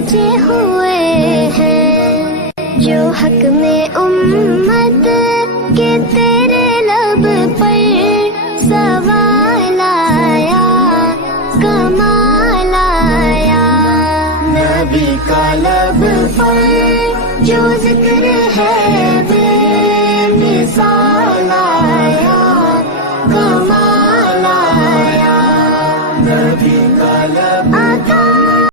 भेजे हुए हैं, जो हक में उम्मत के